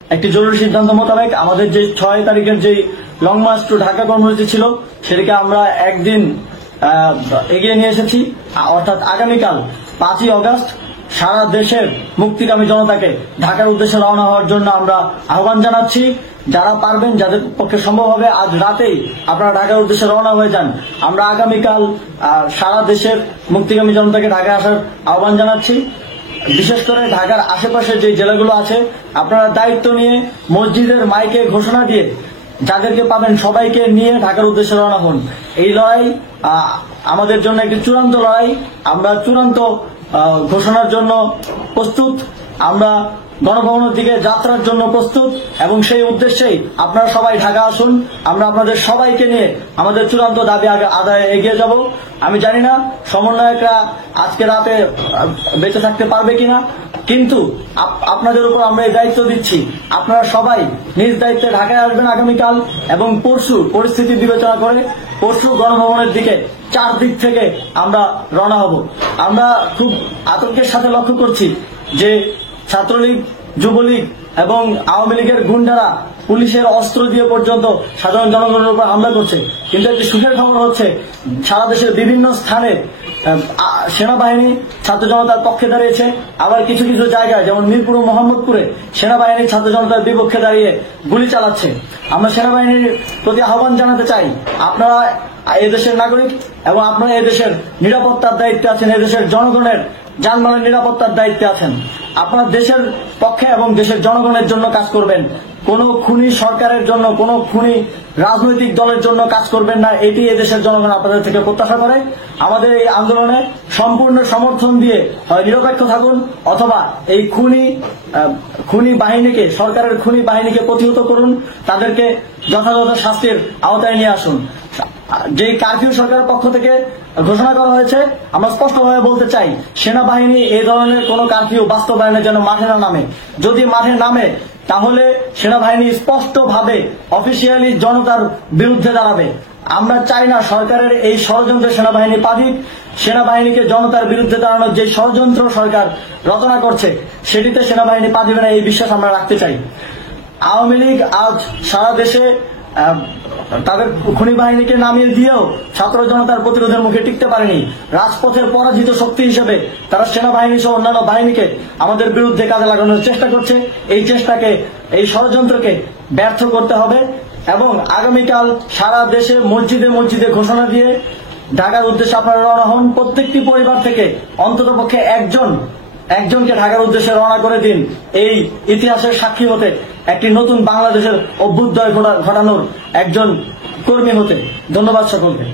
একটি জরুরি সিদ্ধান্ত মোতাবেক আমাদের যে 6 তারিখের যে লং মার্চ টু ঢাকা কর্মসূচি ছিল সেটাকে আমরা একদিন এগিয়ে নিয়ে এসেছি, অর্থাৎ আগামীকাল 5ই আগস্ট সারা দেশের মুক্তিকামী জনতাকে ঢাকার উদ্দেশ্যে রওনা হওয়ার জন্য আমরা আহ্বান জানাচ্ছি। যারা পারবেন, যাদের পক্ষে সম্ভব হবে, আজ রাতেই আপনারা ঢাকার উদ্দেশ্যে রওনা হয়ে যান। আমরা আগামীকাল সারা দেশের মুক্তিকামী জনতাকে ঢাকায় আসার আহ্বান জানাচ্ছি। বিশেষ করে ঢাকার আশেপাশের যে জেলাগুলো আছে আপনারা দায়িত্ব নিয়ে মসজিদের মাইকে ঘোষণা দিয়ে যাদেরকে পাবেন সবাইকে নিয়ে ঢাকার উদ্দেশ্যে রওনা হন। এই লড়াই আমাদের জন্য একটি চূড়ান্ত লড়াই। আমরা চূড়ান্ত ঘোষণার জন্য প্রস্তুত, আমরা গণভবনের দিকে যাত্রার জন্য প্রস্তুত এবং সেই উদ্দেশ্যেই আপনারা সবাই ঢাকা আসুন। আমরা আপনাদের সবাইকে নিয়ে আমাদের চূড়ান্ত দাবি আদায়ে এগিয়ে যাব। আমি জানি না সমন্বয়করা আজকে রাতে বেঁচে থাকতে পারবে কিনা, কিন্তু আপনাদের উপর আমরা এই দায়িত্ব দিচ্ছি। আপনারা সবাই নিজ দায়িত্বে ঢাকায় আসবেন আগামীকাল এবং পরশু পরিস্থিতি বিবেচনা করে পরশু গণভবনের দিকে 4 দিক থেকে আমরা রওনা হব। আমরা খুব আতঙ্কের সাথে লক্ষ্য করছি যে ছাত্রলীগ, যুবলীগ এবং আওয়ামী লীগের গুন্ডারা পুলিশের অস্ত্র দিয়ে পর্যন্ত সাধারণ জনগণের উপর হামলা করছে। কিন্তু একটি সুখের খবর হচ্ছে সারা দেশের বিভিন্ন স্থানে সেনাবাহিনী ছাত্র জনতার পক্ষে দাঁড়িয়েছে, আবার কিছু কিছু জায়গায় যেমন মিরপুর ও মোহাম্মদপুরে সেনাবাহিনী ছাত্র জনতার বিপক্ষে দাঁড়িয়ে গুলি চালাচ্ছে। আমরা সেনাবাহিনীর প্রতি আহ্বান জানাতে চাই, আপনারা এদেশের নাগরিক এবং আপনারা এদেশের নিরাপত্তার দায়িত্বে আছেন, এদেশের জনগণের যানবাহনের নিরাপত্তার দায়িত্বে আছেন। আপনারা দেশের পক্ষে এবং দেশের জনগণের জন্য কাজ করবেন, কোন খুনি সরকারের জন্য, কোন খুনি রাজনৈতিক দলের জন্য কাজ করবেন না। এটি এদেশের জনগণ আপনাদের থেকে প্রত্যাশা করে। আমাদের এই আন্দোলনে সম্পূর্ণ সমর্থন দিয়ে হয় নিরপেক্ষ থাকুন, অথবা এই খুনি বাহিনীকে, সরকারের খুনি বাহিনীকে প্রতিহত করুন, তাদেরকে যথাযথ শাস্তির আওতায় নিয়ে আসুন। যে কারফিউ সরকারের পক্ষ থেকে ঘোষণা করা হয়েছে, আমরা স্পষ্টভাবে বলতে চাই সেনাবাহিনী এই ধরনের কোন কারফিউ বাস্তবায়নের জন্য মাঠে না নামে। যদি মাঠে নামে তাহলে সেনাবাহিনী স্পষ্টভাবে অফিসিয়ালি জনতার বিরুদ্ধে দাঁড়াবে। আমরা চাই না সরকারের এই ষড়যন্ত্রে সেনাবাহিনী পা দিক। সেনাবাহিনীকে জনতার বিরুদ্ধে দাঁড়ানোর যে ষড়যন্ত্র সরকার রচনা করছে সেটিতে সেনাবাহিনী পা দিবে না, এই বিশ্বাস আমরা রাখতে চাই। আওয়ামী লীগ আজ সারা দেশে তাদের খুনি বাহিনীকে নামিয়ে দিয়েও ছাত্র জনতার প্রতিরোধের মুখে টিকতে পারেনি। রাজপথের পরাজিত শক্তি হিসেবে তারা সেনাবাহিনী সহ অন্যান্য বাহিনীকে আমাদের বিরুদ্ধে কাজে লাগানোর চেষ্টা করছে। এই চেষ্টাকে, এই ষড়যন্ত্রকে ব্যর্থ করতে হবে এবং আগামীকাল সারা দেশে মসজিদে মসজিদে ঘোষণা দিয়ে ঢাকার উদ্দেশ্যে আপনারা রওনা হন। প্রত্যেকটি পরিবার থেকে অন্ততপক্ষে একজনকে ঢাকার উদ্দেশ্যে রওনা করে দিন, এই ইতিহাসের সাক্ষী হতে, একটি নতুন বাংলাদেশের অভ্যুদয় ঘটানোর একজন কর্মী হতে। ধন্যবাদ সকলকে।